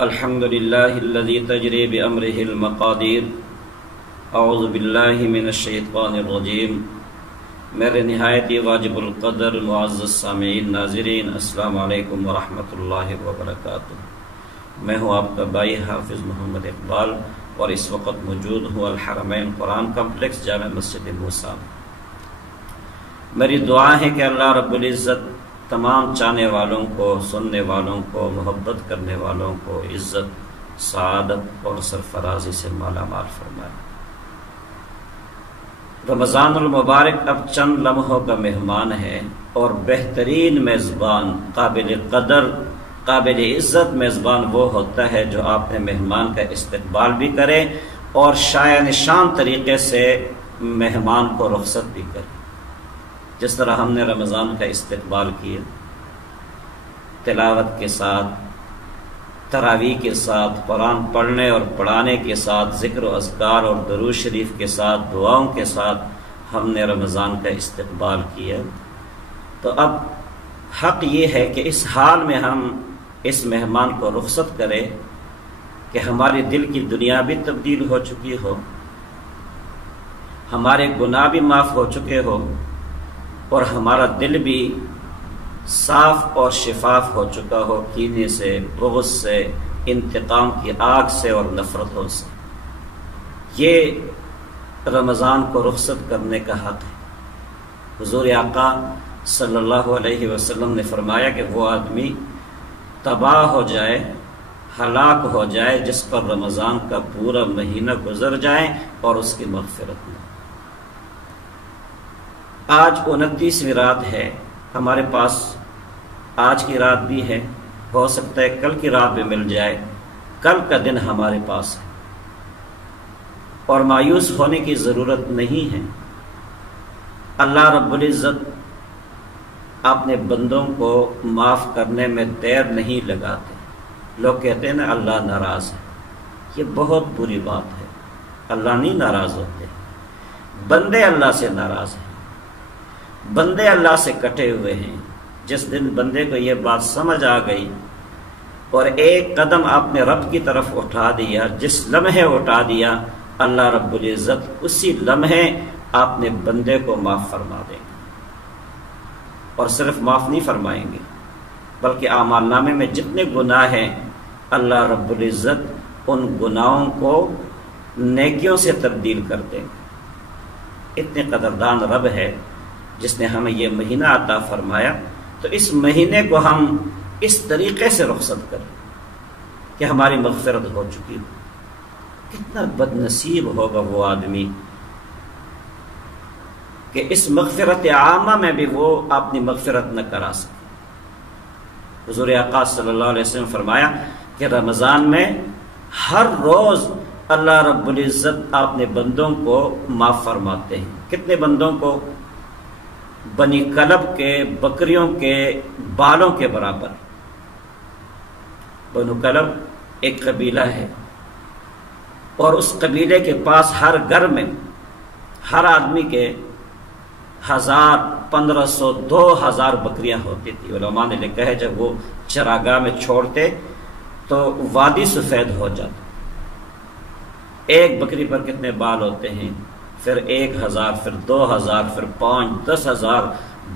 الحمد لله الذي تجري بأمره المقادير اعوذ باللہ من الشیطان الرجیم۔ میرے نہایت واجب القدر معزز سامعین ناظرین، السلام علیکم ورحمۃ اللہ وبرکاتہ۔ میں ہوں آپ کا بھائی حافظ محمد اقبال اور اس وقت موجود ہوں الحرمین قرآن کمپلیکس جامع مسجد موسیٰ۔ میری دعا ہے کہ اللہ رب العزت تمام چاہنے والوں کو، سننے والوں کو، محبت کرنے والوں کو عزت، سعادت اور سرفرازی سے مالا مال فرمائے۔ رمضان المبارک اب چند لمحوں کا مہمان ہے اور بہترین میزبان، قابل قدر، قابل عزت میزبان وہ ہوتا ہے جو آپ نے مہمان کا استقبال بھی کرے اور شایع نشان طریقے سے مہمان کو رخصت بھی کرے۔ جس طرح ہم نے رمضان کا استقبال کیا، تلاوت کے ساتھ، تراویح کے ساتھ، قرآن پڑھنے اور پڑھانے کے ساتھ، ذکر و اذکار اور درود شریف کے ساتھ، دعاؤں کے ساتھ ہم نے رمضان کا استقبال کیا، تو اب حق یہ ہے کہ اس حال میں ہم اس مہمان کو رخصت کریں کہ ہماری دل کی دنیا بھی تبدیل ہو چکی ہو، ہمارے گناہ بھی معاف ہو چکے ہو اور ہمارا دل بھی صاف اور شفاف ہو چکا ہو کینے سے، بغض سے، انتقام کی آگ سے اور نفرتوں سے۔ یہ رمضان کو رخصت کرنے کا حق ہے۔ حضور آقا صلی اللہ علیہ وسلم نے فرمایا کہ وہ آدمی تباہ ہو جائے، ہلاک ہو جائے جس پر رمضان کا پورا مہینہ گزر جائے اور اس کی مغفرت نہ۔ آج 29ویں رات ہے، ہمارے پاس آج کی رات بھی ہے، ہو سکتا ہے کل کی رات بھی مل جائے، کل کا دن ہمارے پاس ہے اور مایوس ہونے کی ضرورت نہیں ہے۔ اللہ رب العزت اپنے بندوں کو معاف کرنے میں دیر نہیں لگاتے۔ لوگ کہتے ہیں نا اللہ ناراض ہے، یہ بہت بری بات ہے۔ اللہ نہیں ناراض ہوتے، بندے اللہ سے ناراض ہیں، بندے اللہ سے کٹے ہوئے ہیں۔ جس دن بندے کو یہ بات سمجھ آ گئی اور ایک قدم آپ نے رب کی طرف اٹھا دیا، جس لمحے اٹھا دیا، اللہ رب العزت اسی لمحے آپ نے بندے کو معاف فرما دیں گے۔ اور صرف معاف نہیں فرمائیں گے بلکہ اعمال نامے میں جتنے گناہ ہیں اللہ رب العزت ان گناہوں کو نیکیوں سے تبدیل کر دیں گے۔ اتنے قدردان رب ہے جس نے ہمیں یہ مہینہ عطا فرمایا، تو اس مہینے کو ہم اس طریقے سے رخصت کریں کہ ہماری مغفرت ہو چکی ہو۔ کتنا بد نصیب ہوگا وہ آدمی کہ اس مغفرت عامہ میں بھی وہ اپنی مغفرت نہ کرا سکے۔ حضور آقا صلی اللہ علیہ وسلم فرمایا کہ رمضان میں ہر روز اللہ رب العزت اپنے بندوں کو معاف فرماتے ہیں۔ کتنے بندوں کو؟ بنی کلب کے بکریوں کے بالوں کے برابر۔ بنو کلب ایک قبیلہ ہے اور اس قبیلے کے پاس ہر گھر میں ہر آدمی کے 1000، 1500، 2000 بکریاں ہوتی تھی۔ علماء نے لکھا ہے جب وہ چراگاہ میں چھوڑتے تو وادی سفید ہو جاتا۔ ایک بکری پر کتنے بال ہوتے ہیں؟ پھر 1000، پھر 2000، پھر 5، 10,000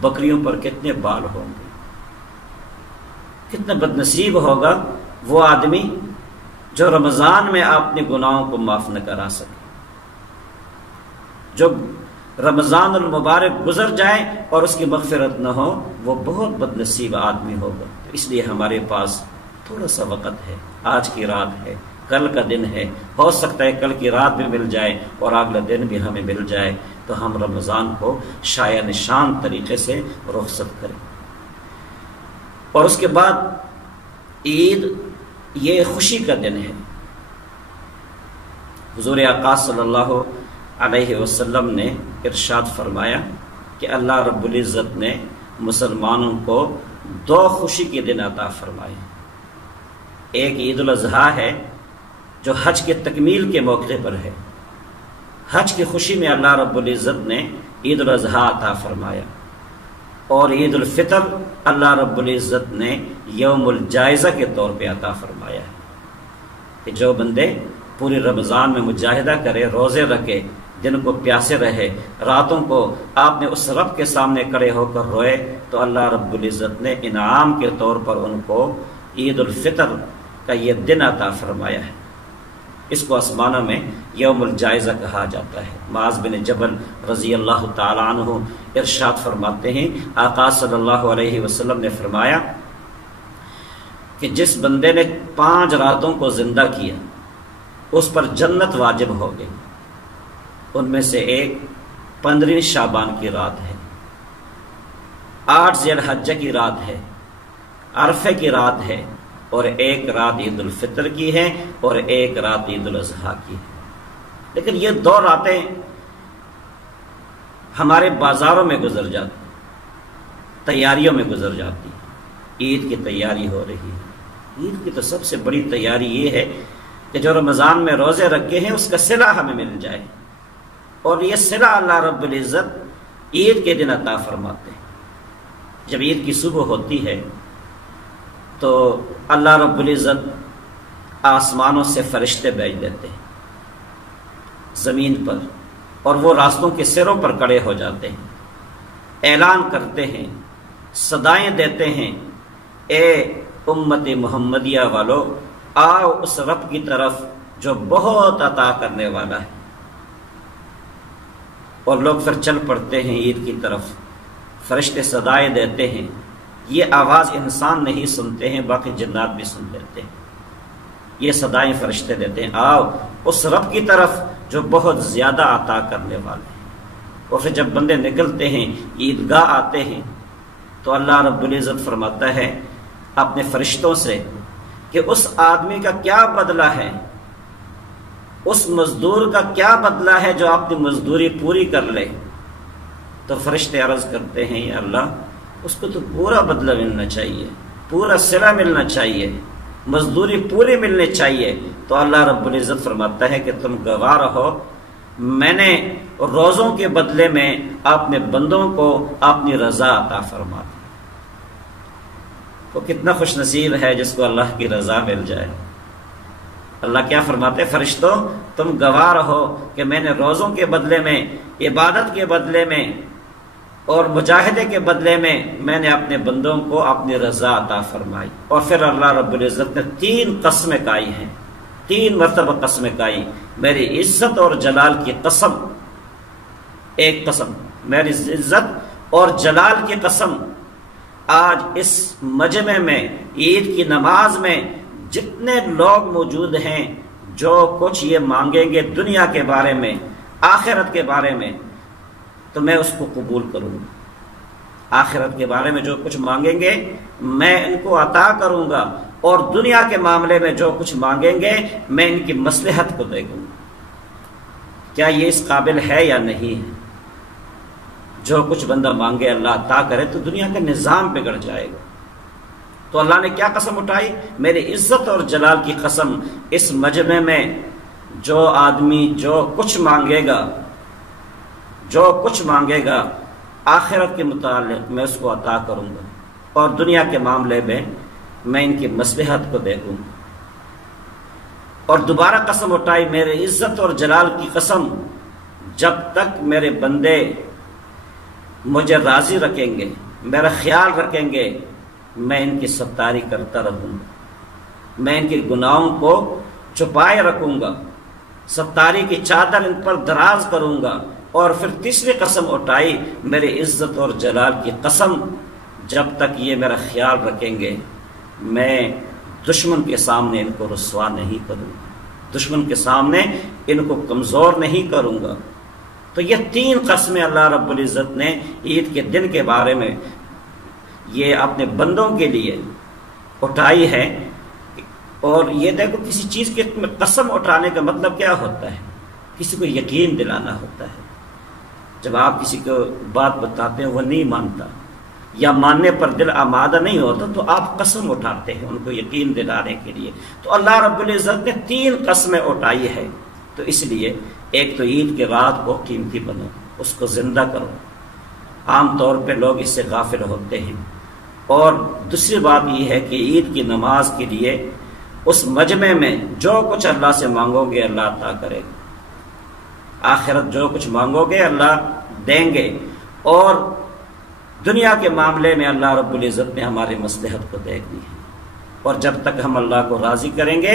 بکریوں پر کتنے بال ہوں گے۔ کتنا بد نصیب ہوگا وہ آدمی جو رمضان میں اپنے گناہوں کو معاف نہ کرا سکے، جو رمضان المبارک گزر جائے اور اس کی مغفرت نہ ہو، وہ بہت بد نصیب آدمی ہوگا۔ اس لیے ہمارے پاس تھوڑا سا وقت ہے، آج کی رات ہے، کل کا دن ہے، ہو سکتا ہے کل کی رات بھی مل جائے اور اگلا دن بھی ہمیں مل جائے، تو ہم رمضان کو شایع نشان طریقے سے رخصت کریں۔ اور اس کے بعد عید، یہ خوشی کا دن ہے۔ حضور آقا صلی اللہ علیہ وسلم نے ارشاد فرمایا کہ اللہ رب العزت نے مسلمانوں کو 2 خوشی کے دن عطا فرمائے۔ ایک عید الاضحیٰ ہے جو حج کے تکمیل کے موقع پر ہے۔ حج کی خوشی میں اللہ رب العزت نے عید الاضحیٰ عطا فرمایا۔ اور عید الفطر اللہ رب العزت نے یوم الجائزہ کے طور پہ عطا فرمایا ہے کہ جو بندے پوری رمضان میں مجاہدہ کرے، روزے رکھے، دن کو پیاسے رہے، راتوں کو آپ نے اس رب کے سامنے کھڑے ہو کر روئے، تو اللہ رب العزت نے انعام کے طور پر ان کو عید الفطر کا یہ دن عطا فرمایا ہے۔ اس کو آسمانوں میں یوم الجائزہ کہا جاتا ہے۔ معاذ بن جبل رضی اللہ تعالی عنہ ارشاد فرماتے ہیں، آقا صلی اللہ علیہ وسلم نے فرمایا کہ جس بندے نے 5 راتوں کو زندہ کیا اس پر جنت واجب ہو گئی۔ ان میں سے ایک 15 شعبان کی رات ہے، 8 ذی الحجہ کی رات ہے، عرفے کی رات ہے، اور ایک رات عید الفطر کی ہے، اور ایک رات عید الاضحیٰ کی ہے۔ لیکن یہ 2 راتیں ہمارے بازاروں میں گزر جاتی، تیاریوں میں گزر جاتی۔ عید کی تیاری ہو رہی ہے۔ عید کی تو سب سے بڑی تیاری یہ ہے کہ جو رمضان میں روزے رکھے ہیں اس کا صلہ ہمیں مل جائے، اور یہ صلہ اللہ رب العزت عید کے دن عطا فرماتے ہیں۔ جب عید کی صبح ہوتی ہے تو اللہ رب العزت آسمانوں سے فرشتے بھیج دیتے ہیں زمین پر، اور وہ راستوں کے سروں پر کھڑے ہو جاتے ہیں، اعلان کرتے ہیں، صدائیں دیتے ہیں، اے امت محمدیہ والو، آؤ اس رب کی طرف جو بہت عطا کرنے والا ہے۔ اور لوگ پھر چل پڑتے ہیں عید کی طرف، فرشتے صدائیں دیتے ہیں۔ یہ آواز انسان نہیں سنتے ہیں، باقی جنات بھی سن لیتے ہیں۔ یہ صدائیں فرشتے دیتے ہیں، آؤ اس رب کی طرف جو بہت زیادہ عطا کرنے والے ہیں۔ اور پھر جب بندے نکلتے ہیں، عیدگاہ آتے ہیں، تو اللہ رب العزت فرماتا ہے اپنے فرشتوں سے کہ اس آدمی کا کیا بدلہ ہے، اس مزدور کا کیا بدلہ ہے جو اپنی مزدوری پوری کر لے۔ تو فرشتے عرض کرتے ہیں، یا اللہ اس کو تو پورا بدلہ ملنا چاہیے، پورا صلہ ملنا چاہیے، مزدوری پوری ملنی چاہیے۔ تو اللہ رب العزت فرماتا ہے کہ تم گواہ رہو، میں نے روزوں کے بدلے میں اپنے بندوں کو اپنی رضا عطا فرما دی۔ تو کتنا خوش نصیب ہے جس کو اللہ کی رضا مل جائے۔ اللہ کیا فرماتے، فرشتوں تم گواہ رہو کہ میں نے روزوں کے بدلے میں، عبادت کے بدلے میں اور مجاہدے کے بدلے میں نے اپنے بندوں کو اپنی رضا عطا فرمائی۔ اور پھر اللہ رب العزت نے 3 قسمیں کھائی ہیں، 3 مرتبہ قسمیں کھائی، میری عزت اور جلال کی قسم۔ ایک قسم، میری عزت اور جلال کی قسم، آج اس مجمع میں عید کی نماز میں جتنے لوگ موجود ہیں، جو کچھ یہ مانگیں گے دنیا کے بارے میں، آخرت کے بارے میں، تو میں اس کو قبول کروں گا۔ آخرت کے بارے میں جو کچھ مانگیں گے میں ان کو عطا کروں گا، اور دنیا کے معاملے میں جو کچھ مانگیں گے میں ان کی مصلحت کو دیکھوں گا۔ کیا یہ اس قابل ہے یا نہیں ہے؟ جو کچھ بندہ مانگے اللہ عطا کرے تو دنیا کا نظام بگڑ جائے گا۔ تو اللہ نے کیا قسم اٹھائی، میری عزت اور جلال کی قسم، اس مجمع میں جو آدمی جو کچھ مانگے گا، جو کچھ مانگے گا آخرت کے متعلق میں اس کو عطا کروں گا، اور دنیا کے معاملے میں میں ان کی مصلحت کو دیکھوں گا۔ اور دوبارہ قسم اٹھائی، میرے عزت اور جلال کی قسم، جب تک میرے بندے مجھے راضی رکھیں گے، میرا خیال رکھیں گے، میں ان کی ستاری کرتا رہوں گا، میں ان کے گناہوں کو چھپائے رکھوں گا، ستاری کی چادر ان پر دراز کروں گا۔ اور پھر تیسری قسم اٹھائی، میرے عزت اور جلال کی قسم، جب تک یہ میرا خیال رکھیں گے میں دشمن کے سامنے ان کو رسوا نہیں کروں گا، دشمن کے سامنے ان کو کمزور نہیں کروں گا۔ تو یہ 3 قسمیں اللہ رب العزت نے عید کے دن کے بارے میں یہ اپنے بندوں کے لیے اٹھائی ہے۔ اور یہ دیکھو، کسی چیز کی قسم اٹھانے کا مطلب کیا ہوتا ہے، کسی کو یقین دلانا ہوتا ہے۔ جب آپ کسی کو بات بتاتے ہیں وہ نہیں مانتا یا ماننے پر دل آمادہ نہیں ہوتا تو آپ قسم اٹھاتے ہیں ان کو یقین دلانے کے لیے۔ تو اللہ رب العزت نے 3 قسمیں اٹھائی ہے۔ تو اس لیے ایک تو عید کے رات کو قیمتی بنو، اس کو زندہ کرو، عام طور پہ لوگ اس سے غافل ہوتے ہیں۔ اور دوسری بات یہ ہے کہ عید کی نماز کے لیے اس مجمع میں جو کچھ اللہ سے مانگو گے اللہ عطا کرے گا، آخرت جو کچھ مانگو گے اللہ دیں گے، اور دنیا کے معاملے میں اللہ رب العزت نے ہماری مصلحت کو دیکھنی ہے، اور جب تک ہم اللہ کو راضی کریں گے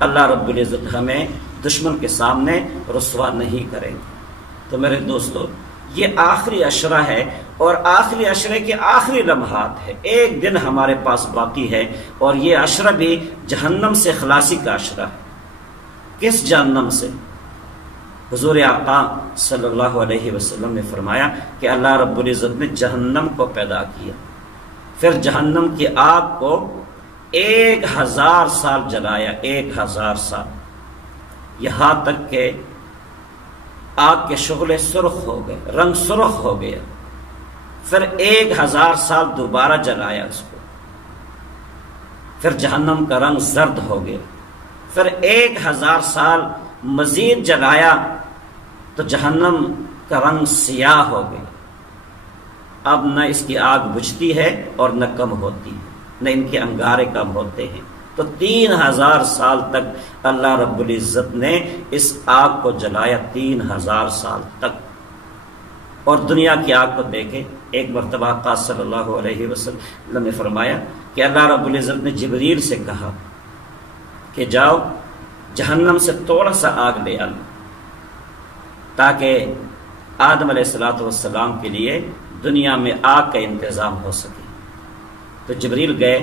اللہ رب العزت ہمیں دشمن کے سامنے رسوا نہیں کریں گے۔ تو میرے دوستو، یہ آخری عشرہ ہے، اور آخری عشرے کے آخری لمحات ہے، ایک دن ہمارے پاس باقی ہے، اور یہ عشرہ بھی جہنم سے خلاصی کا عشرہ ہے۔ کس جہنم سے؟ حضور آقا صلی اللہ علیہ وسلم نے فرمایا کہ اللہ رب العزت نے جہنم کو پیدا کیا، پھر جہنم کی آگ کو 1000 سال جلایا، 1000 سال، یہاں تک کہ آگ کے شعلے سرخ ہو گئے، رنگ سرخ ہو گیا، پھر 1000 سال دوبارہ جلایا اس کو، پھر جہنم کا رنگ زرد ہو گیا، پھر 1000 سال مزید جلایا تو جہنم کا رنگ سیاہ ہو گیا۔ اب نہ اس کی آگ بجھتی ہے اور نہ کم ہوتی ہے، نہ ان کے انگارے کم ہوتے ہیں۔ تو 3000 سال تک اللہ رب العزت نے اس آگ کو جلایا، 3000 سال تک۔ اور دنیا کی آگ کو دیکھے، ایک مرتبہ آقا صلی اللہ علیہ وسلم نے فرمایا کہ اللہ رب العزت نے جبریل سے کہا کہ جاؤ جہنم سے تھوڑا سا آگ لے آنا، تاکہ آدم علیہ السلام کے لیے دنیا میں آگ کا انتظام ہو سکے۔ تو جبریل گئے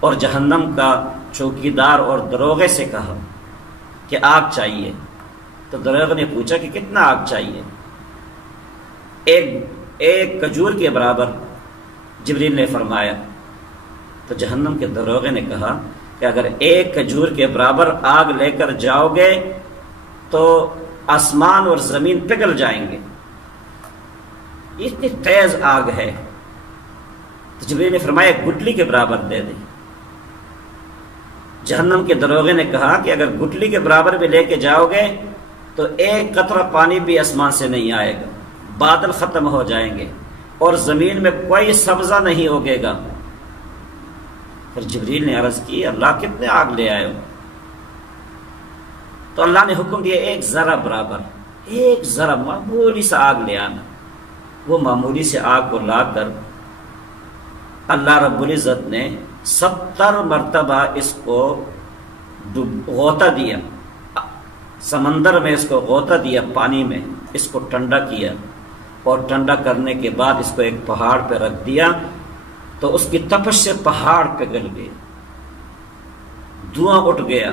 اور جہنم کا چوکیدار اور دروغے سے کہا کہ آگ چاہیے۔ تو دروغے نے پوچھا کہ کتنا آگ چاہیے؟ ایک کھجور کے برابر جبریل نے فرمایا۔ تو جہنم کے دروغے نے کہا کہ اگر ایک کھجور کے برابر آگ لے کر جاؤ گے تو آسمان اور زمین پگھل جائیں گے، اتنی تیز آگ ہے۔ تو جبریل نے فرمایا گٹلی کے برابر دے دیں۔ جہنم کے دروغے نے کہا کہ اگر گٹلی کے برابر بھی لے کے جاؤ گے تو ایک قطرہ پانی بھی آسمان سے نہیں آئے گا، بادل ختم ہو جائیں گے اور زمین میں کوئی سبزہ نہیں اگے گا۔ پھر جبریل نے عرض کی اللہ کتنے آگ لے آئے ہو؟ تو اللہ نے حکم دیا ایک ذرہ برابر، ایک ذرہ معمولی سا آگ لے آنا۔ وہ معمولی سے آگ کو لا کر اللہ رب العزت نے 70 مرتبہ اس کو غوطہ دیا، سمندر میں اس کو غوطہ دیا، پانی میں اس کو ٹھنڈا کیا، اور ٹھنڈا کرنے کے بعد اس کو ایک پہاڑ پہ رکھ دیا تو اس کی تپش سے پہاڑ پگھل گئے، دھواں اٹھ گیا،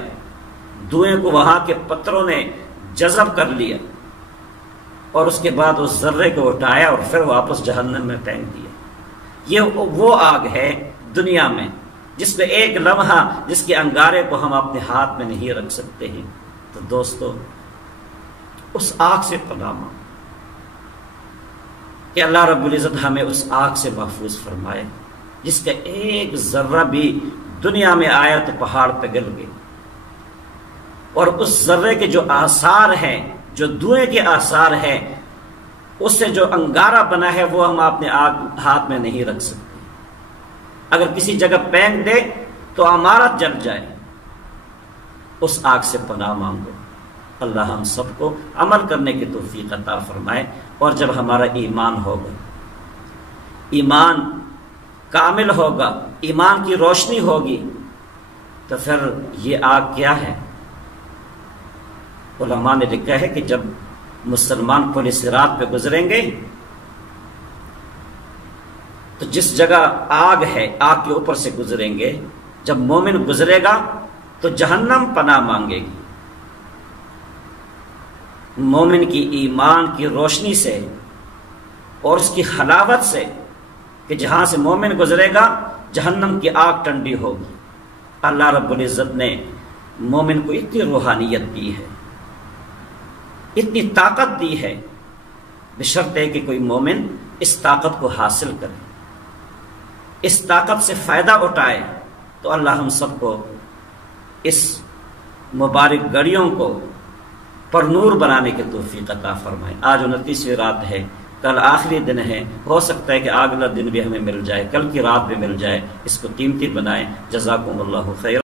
دھوئیں کو وہاں کے پتھروں نے جذب کر لیا، اور اس کے بعد اس ذرے کو اٹھایا اور پھر واپس جہنم میں پھینک دیا۔ یہ وہ آگ ہے دنیا میں جس میں ایک لمحہ جس کے انگارے کو ہم اپنے ہاتھ میں نہیں رکھ سکتے ہیں۔ تو دوستو، اس آگ سے پناہ مانگو کہ اللہ رب العزت ہمیں اس آگ سے محفوظ فرمائے جس کا ایک ذرہ بھی دنیا میں آیا تو پہاڑ پگھل گئے، اور اس ذرے کے جو آثار ہیں، جو دھوئیں کے آثار ہیں، اس سے جو انگارہ بنا ہے وہ ہم اپنے ہاتھ میں نہیں رکھ سکتے۔ اگر کسی جگہ پھینک دے تو عمارت جل جائے۔ اس آگ سے پناہ مانگو۔ اللہ ہم سب کو عمل کرنے کی توفیق عطا فرمائے، اور جب ہمارا ایمان ہوگا، ایمان کامل ہوگا، ایمان کی روشنی ہوگی، تو پھر یہ آگ کیا ہے؟ علماء نے لکھا ہے کہ جب مسلمان پل صراط پہ گزریں گے تو جس جگہ آگ ہے، آگ کے اوپر سے گزریں گے، جب مومن گزرے گا تو جہنم پناہ مانگے گی۔ مومن کی ایمان کی روشنی سے اور اس کی حلاوت سے کہ جہاں سے مومن گزرے گا جہنم کی آگ ٹھنڈی ہوگی۔ اللہ رب العزت نے مومن کو اتنی روحانیت دی ہے، اتنی طاقت دی ہے، بشرط ہے کہ کوئی مومن اس طاقت کو حاصل کرے، اس طاقت سے فائدہ اٹھائے۔ تو اللہ ہم سب کو اس مبارک گھڑیوں کو پر نور بنانے کی توفیق عطا فرمائے۔ آج 29ویں رات ہے، کل آخری دن ہے، ہو سکتا ہے کہ اگلا دن بھی ہمیں مل جائے، کل کی رات بھی مل جائے، اس کو قیمتی بنائیں۔ جزاکم اللہ خیر۔